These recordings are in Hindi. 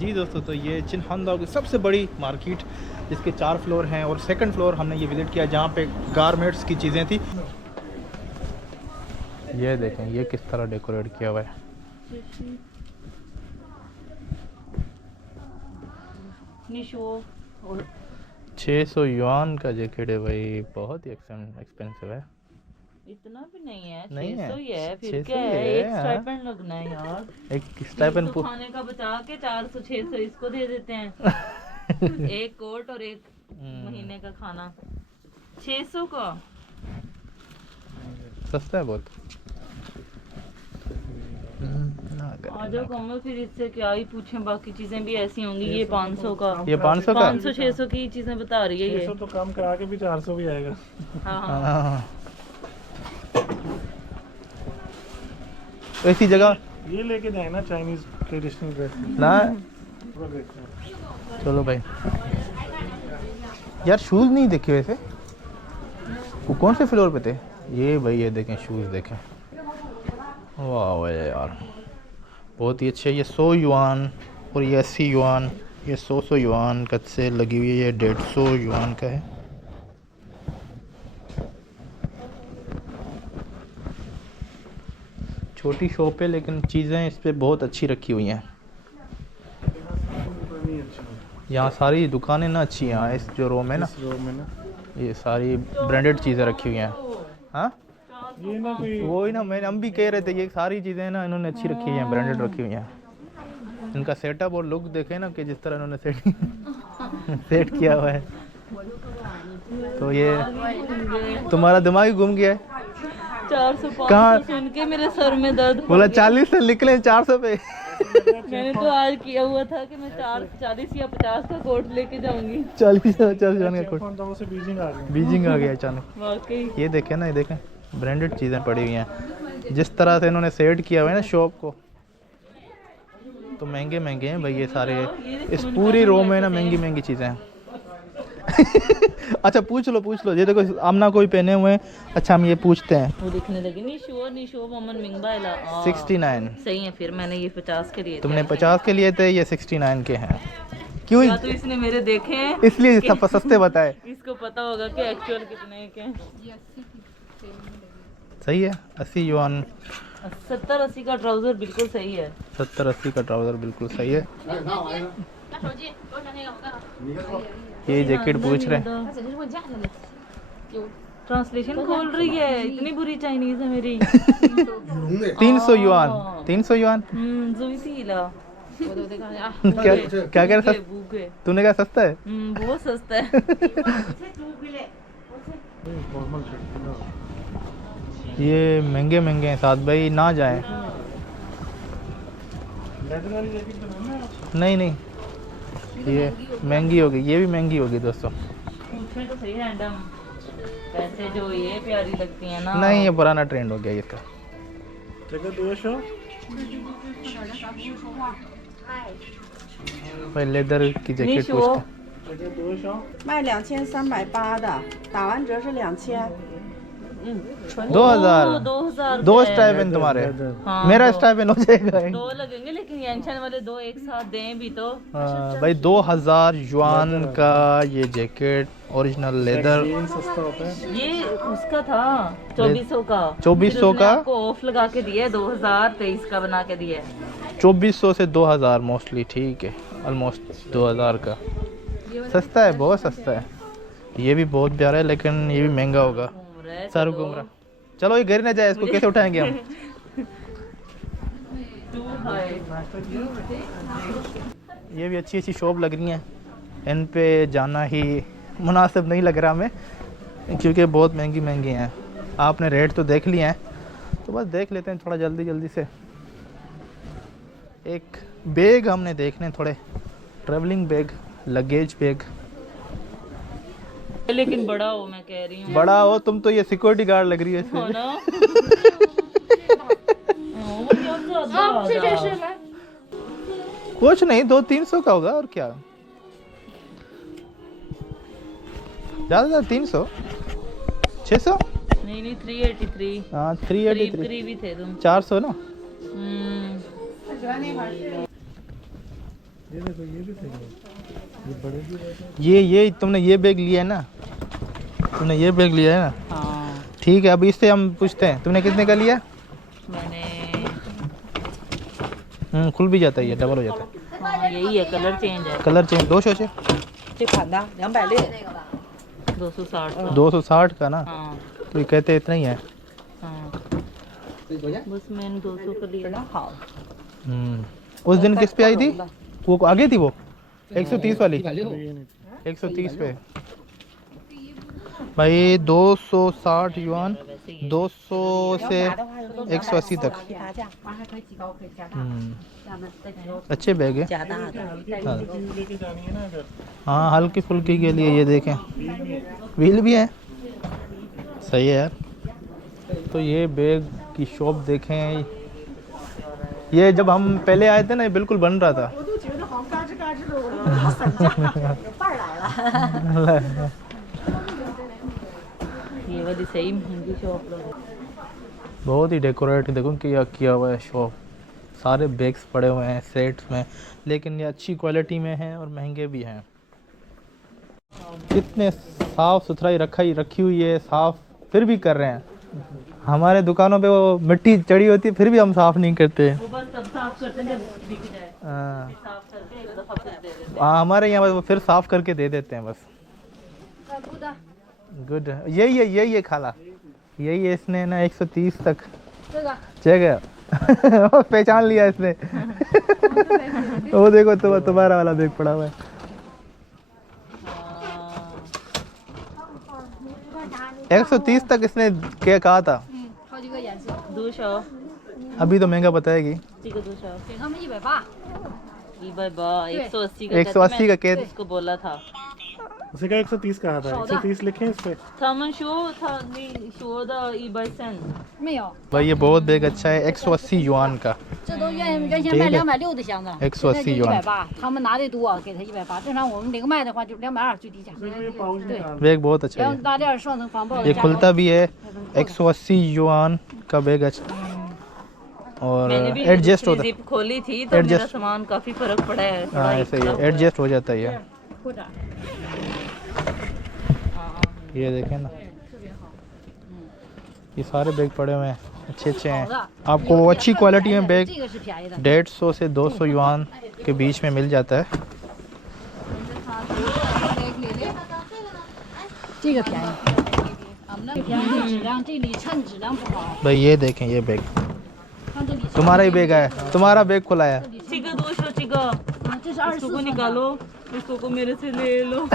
जी दोस्तों, तो ये चिन्हांदाओ की सबसे बड़ी मार्केट जिसके 4 फ्लोर हैं और सेकंड फ्लोर हमने ये विज़िट किया जहाँ पे गारमेंट्स की चीज़ें थी। ये देखें ये किस तरह डेकोरेट किया हुआ है। और 600 युआन का जैकेट है भाई, बहुत ही एक्सपेंसिव है। इतना भी नहीं है, नहीं 600 ही है। फिर 600 क्या ही है, एक हाँ। स्टाइपेंड लगना है यार। एक स्टाइपेंड 300 खाने का बचा के 400 600 इसको दे देते हैं। एक कोट और एक महीने का खाना 600 का। सस्ता है बहुत। आ जाओ कमल, फिर इससे क्या ही पूछें, बाकी चीजें भी ऐसी होंगी। ये 500 का, ये 500 का 500 600 की चीजें बता रही है ये। 600 तो कम करा के भी 400 भी आएगा। हाँ हाँ। हाँ। ऐसी जगह ये लेके जाए ना चाइनीज ट्रेडिशनल ड्रेस ना। चलो भाई यार, शूज़ नहीं देखे वैसे। वो कौन से फ्लोर पे थे ये भाई? ये देखें शूज़ देखें, वाह यार बहुत ही अच्छे। ये 100 युआन और ये 80 युआन, ये 100 युआन का सेल लगी हुई है। ये 150 युआन का है। छोटी शॉप है लेकिन चीज़ें इस पे बहुत अच्छी रखी हुई हैं। यहाँ सारी दुकानें ना अच्छी हैं। यहाँ इस जो रो में ना, ये सारी ब्रांडेड चीज़ें रखी हुई हैं। हाँ ये ना कोई वो ही ना, हम भी कह रहे थे ये सारी चीज़ें ना इन्होंने अच्छी रखी हुई हैं, ब्रांडेड रखी हुई हैं। इनका सेटअप और लुक देखे ना कि जिस तरह इन्होंने सेट किया हुआ है, तो ये तुम्हारा दिमाग ही घूम गया है। 400 कहाँ? 500 सुन के मेरे सर में दर्द बोला 40 से निकले 400 पे। मैंने तो आज किया हुआ था कि मैं 40 या 50 का कोट लेके जाऊंगी। 40 से 50 जाने का फोन से बीजिंग आ गई। बीजिंग आ गया अचानक। वाकई ये देखें ना, ये देखें ब्रांडेड चीज़ें पड़ी हुई हैं। जिस तरह से इन्होंने सेट किया हुआ है ना शॉप को, तो महंगे महंगे हैं भाई ये सारे। इस पूरी रो में ना महंगी महंगी चीज़ें हैं। अच्छा पूछ लो ये देखो आमना कोई पहने हुए हैं। अच्छा हम ये पूछते हैं। वो दिखने लगी निशो मोमन मिंगबाइला 69 सही है। फिर मैंने ये 50 के लिए थे। तुमने 50 के लिए थे, ये 69 के हैं। क्यों? या तो इसने मेरे देखे हैं, इसलिए सब सस्ते बताए। इसको पता होगा कि एक्चुअल कितने के हैं। सही है। 80 युआन 70-80 का ट्राउजर बिल्कुल सही है। 70-80 का ट्राउज़र बिल्कुल सही है। ये जैकेट पूछ रहे हैं। ट्रांसलेशन खोल रही है, इतनी बुरी चाइनीज है मेरी। 300 युआन 300 युआन। जुईसीला क्या क्या कह रहा? बूके तूने कहा सस्ता है? बहुत सस्ता है। ये महंगे महंगे हैं साथ भाई, ना जाए। नहीं ये महंगी होगी, ये भी महंगी होगी दोस्तों। उसमें तो सही रैंडम पैसे जो ये प्यारी लगती है ना। नहीं ये पुराना ट्रेंड हो गया इसका। भाई लेदर की जैकेट पूछते 卖2380的，打完折是2000。 2000 2000 दो स्टाइपेंड तुम्हारे। हाँ, मेरा दो। स्टाइपेंड हो जाएगा एक। 2 लगेंगे, लेकिन यंशन वाले 2 एक साथ दें भी तो। भाई 2000 युआन का ये जैकेट ओरिजिनल लेदर। सस्ता होता है। ये उसका था 2400 का। 2400 का आपको ऑफ लगा के दिया है, 2023 का बना के दिया है। 2400 से 2000 मोस्टली, ठीक है ऑलमोस्ट 2000 का। सस्ता है, बहुत सस्ता है। ये भी बहुत प्यारा है लेकिन ये भी महंगा होगा। सर घूम रहा। चलो ये गिर ना जाए, इसको कैसे उठाएंगे हम? ये भी अच्छी अच्छी शॉप लग रही हैं। इन पे जाना ही मुनासिब नहीं लग रहा हमें, क्योंकि बहुत महंगी महंगी हैं। आपने रेट तो देख लिए हैं, तो बस देख लेते हैं थोड़ा जल्दी से। एक बैग हमने देखने, थोड़े ट्रैवलिंग बैग, लगेज बैग। लेकिन बड़ा हो, मैं कह रही हूँ बड़ा हो। तुम तो ये सिक्योरिटी गार्ड लग रही है हो इसमें। ना। वो क्या ज़्यादा। कुछ नहीं, 200-300 का होगा और क्या ज़्यादा। 300 600 नहीं 383। हाँ 383 करीब भी थे तुम। 400 ना। ये देखो ये भी सही है, ये बड़े भी रहते हैं। ये तुमने ये बैग लिया है ना, तुमने ये बैग लिया है ना, हाँ ठीक है। अब इससे हम पूछते हैं तुमने कितने का लिया? मैंने खुल भी जाता है, ये डबल हो जाता है। हाँ यही है, कलर चेंज है। कलर चेंज 200 से 260 260 का ना, हाँ तो ये कहते इतना ही है। हाँ बस मैंने 200 का लिया। उस दिन किस पे आई थी? वो आगे थी वो 130 वाली, ये नहीं 130 पे भाई 260 युआन, 200 से 180 तक। अच्छे बैग है। हल्की चीज लेके जानी है ना अगर, हाँ हल्की फुल्की के लिए ये देखें, व्हील भी है, सही है यार। तो ये बैग की शॉप देखें, ये जब हम पहले आए थे ना ये बिल्कुल बन रहा था। ये वाली सही महंगी शॉप लग बहुत ही डेकोरेट देखो किया हुआ है शॉप, सारे बैग्स पड़े हुए हैं सेट्स में, लेकिन ये अच्छी क्वालिटी में हैं और महंगे भी हैं। कितने साफ सुथराई रखी हुई है, साफ फिर भी कर रहे हैं। हमारे दुकानों पे वो मिट्टी चढ़ी होती है फिर भी हम साफ नहीं करते। वो बस सब साफ करते हैं जब बिक जाए, हाँ साफ करके एक दफा फिर दे देते हैं। हाँ, हमारे यहाँ वो फिर साफ करके दे देते हैं बस। गुड, यही है खाला, यही है। इसने ना 130 तक जगह पहचान लिया इसने। वो देखो तुम्हारा वाला बैग पड़ा हुआ है। हाँ। 130 तक इसने क्या कहा था? 200अभी तो महंगा बताएगी। 180 का 180 का कहते उसको बोला था। उसे का 130 कहा था, 130 लिखे हैं इस पे। 他们说他你说的100 cent 没有， भाई ये बहुत बैग अच्छा है, 180 युआन का। 这都原先卖260的箱子， 180现在就元180，他们拿的多，给他180。正常我们零卖的话就220最低价。 ये पाउच निकाल, बैग बहुत अच्छा然后है,大店双层防爆的 ये 价格。 खुलता भी है। 180 युआन का बैग अच्छा, और मैंने भी एडजस्ट होता है। जिप खोली थी तो मेरा Adjust- सामान काफी फर्क पड़ा है। हाँ ऐसे ही है, एडजस्ट हो जाता है ये। 或者 ये देखें ना, ये सारे बैग पड़े हुए हैं, अच्छे हैं। आपको अच्छी क्वालिटी में बैग 这个是便宜的， 150 से 200 युआन के बीच में मिल जाता है। 这个便宜。便宜质量，这里称质量不好。 भाई ये देखें ये बैग 看这里， तुम्हारा ही बैग है, तुम्हारा बैग खुला है। चिका 200 चिका 这是इसको 24 निकालो, इसको को मेरे से ले लो।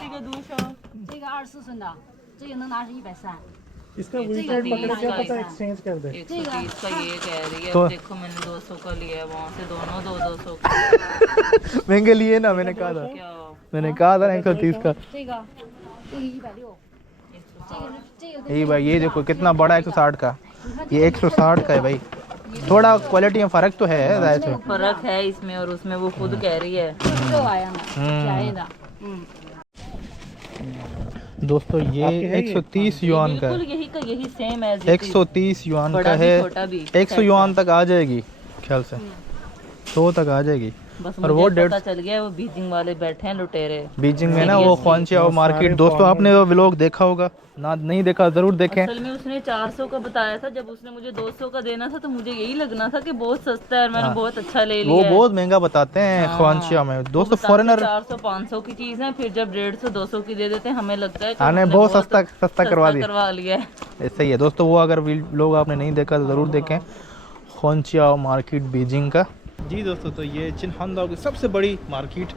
चिका 200 这个24寸的，这个能拿是130。 इसका वीकेंड पकड़ के पता एक्सचेंज कर दे। 130 का ये कह रही है। तो- देखो मैंने 200 का लिया है, वहाँ से दोनों 200 का। महंगे लिए ना, मैंने कहा था, क्या मैंने कहा था ना 130 का। 这个160，这个 ये भाई ये देखो कितना बड़ा 160 का, ये 160 का है भाई। थोड़ा क्वालिटी में फ़र्क तो है जाहिर से। फर्क है इसमें और उसमें, वो खुद कह रही है। 这玩意儿呢，便宜的。 दोस्तों ये 130 युआन का बिल्कुल है, यही का यही सेम है। 130 युआन बड़ा का भी, है। छोटा भी। 100 युआन तक आ जाएगी ख्याल से, 100 तक आ जाएगी। बस और वो मुझे 150 पता चल गया, वो बीजिंग वाले बैठे हैं लुटेरे। बीजिंग में ना वो ख्वांचिया मार्केट। दोस्तों आपने वो व्लॉग देखा होगा ना, नहीं देखा ज़रूर देखें। असल में उसने 400 का बताया था, जब उसने मुझे 200 का देना था तो मुझे यही लगना था कि बहुत सस्ता है और मैंने बहुत अच्छा ले लिया वो है। बहुत महंगा बताते हैं हाँ। ख्वांचिया में। वो दोस्तों बताते फॉरेनर 400-500 की चीज है, फिर जब 150 200 की दे देते हैं, हमें लगता है कि आने हमने बहुत सस्ता करवा दिया। करवा लिया है। ऐसा ही है दोस्तों। वो अगर लोग आपने नहीं देखा तो ज़रूर देखें, ख्वांचिया मार्केट बीजिंग का। जी दोस्तों, तो ये चिन्हांदाओ की सबसे बड़ी मार्केट,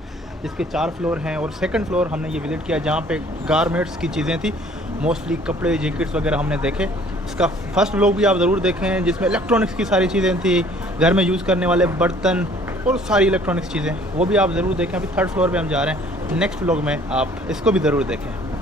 जिसके 4 फ्लोर हैं, और सेकंड फ्लोर हमने ये विज़िट किया जहाँ पे गारमेंट्स की चीज़ें थी, मोस्टली कपड़े जैकेट्स वगैरह हमने देखे। इसका फर्स्ट व्लॉग भी आप ज़रूर देखें, जिसमें इलेक्ट्रॉनिक्स की सारी चीज़ें थी, घर में यूज़ करने वाले बर्तन और सारी इलेक्ट्रॉनिक्स चीज़ें, वो भी आप ज़रूर देखें। अभी 3rd फ्लोर पर हम जा रहे हैं। नेक्स्ट व्लॉग में आप इसको भी ज़रूर देखें।